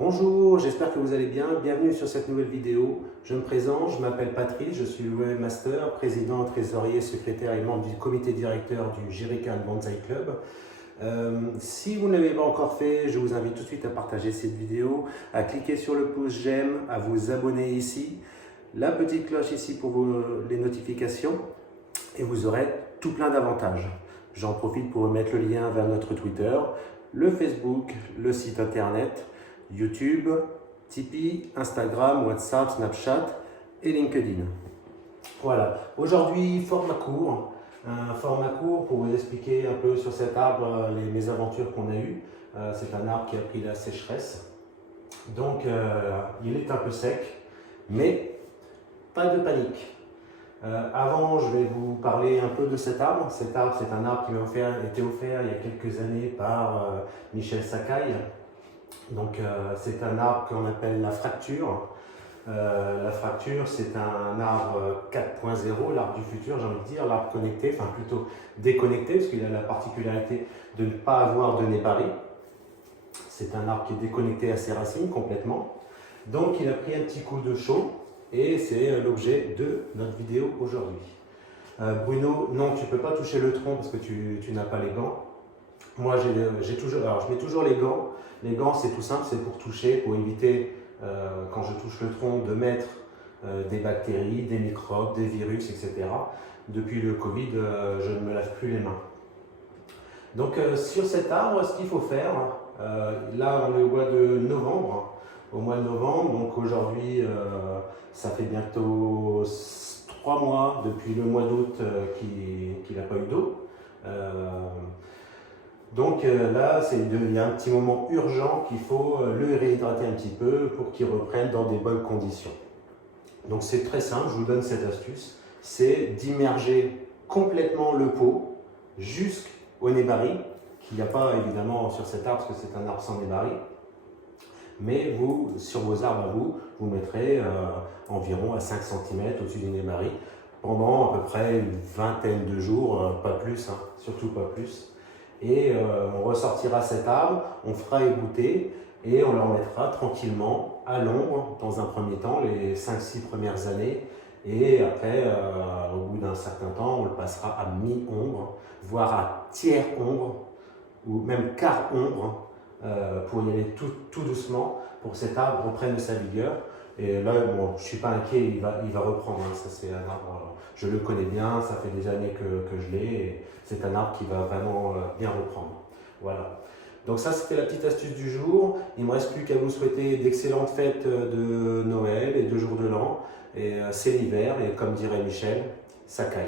Bonjour, j'espère que vous allez bien. Bienvenue sur cette nouvelle vidéo. Je me présente, je m'appelle Patrice, je suis webmaster, président, trésorier, secrétaire et membre du comité directeur du Jerican Bonsai Club. Si vous ne l'avez pas encore fait, je vous invite tout de suite à partager cette vidéo, à cliquer sur le pouce j'aime, à vous abonner ici, la petite cloche ici pour les notifications et vous aurez tout plein d'avantages. J'en profite pour mettre le lien vers notre Twitter, le Facebook, le site internet, YouTube, Tipeee, Instagram, WhatsApp, Snapchat et LinkedIn. Voilà, aujourd'hui format court, un format court pour vous expliquer un peu sur cet arbre les mésaventures qu'on a eues. C'est un arbre qui a pris la sécheresse, donc il est un peu sec, mais pas de panique. Avant, je vais vous parler un peu de cet arbre. Cet arbre, c'est un arbre qui m'a été offert il y a quelques années par Michel Sakai. Donc, c'est un arbre qu'on appelle la fracture. La fracture, c'est un arbre 4.0, l'arbre du futur, j'ai envie de dire, l'arbre connecté, enfin plutôt déconnecté, parce qu'il a la particularité de ne pas avoir de nébari. C'est un arbre qui est déconnecté à ses racines complètement. Donc, il a pris un petit coup de chaud. Et c'est l'objet de notre vidéo aujourd'hui. Bruno, non, tu ne peux pas toucher le tronc parce que tu n'as pas les gants. Moi, je mets toujours les gants. Les gants, c'est tout simple, c'est pour toucher, pour éviter, quand je touche le tronc, de mettre des bactéries, des microbes, des virus, etc. Depuis le Covid, je ne me lave plus les mains. Donc, sur cet arbre, ce qu'il faut faire, là, on est au mois de novembre. Au mois de novembre, donc aujourd'hui, ça fait bientôt 3 mois depuis le mois d'août qu'il n'a pas eu d'eau. Donc là, il y a un petit moment urgent qu'il faut le réhydrater un petit peu pour qu'il reprenne dans des bonnes conditions. Donc c'est très simple, je vous donne cette astuce, c'est d'immerger complètement le pot jusqu'au nébari, qu'il n'y a pas évidemment sur cet arbre parce que c'est un arbre sans nébari. Mais vous, sur vos arbres à vous, vous mettrez environ à 5 cm au-dessus du nébari pendant à peu près une vingtaine de jours, pas plus, hein, surtout pas plus. Et on ressortira cet arbre, on fera égoutter et on le remettra tranquillement à l'ombre dans un premier temps, les 5-6 premières années. Et après, au bout d'un certain temps, on le passera à mi-ombre, voire à tiers-ombre ou même quart-ombre. Pour y aller tout doucement, pour que cet arbre reprenne sa vigueur. Et là, bon, je ne suis pas inquiet, il va reprendre. Hein. Ça, c'est un arbre, je le connais bien, ça fait des années que je l'ai. C'est un arbre qui va vraiment bien reprendre. Voilà. Donc ça, c'était la petite astuce du jour. Il ne me reste plus qu'à vous souhaiter d'excellentes fêtes de Noël et de jour de l'an. Et c'est l'hiver, et comme dirait Michel, ça caille.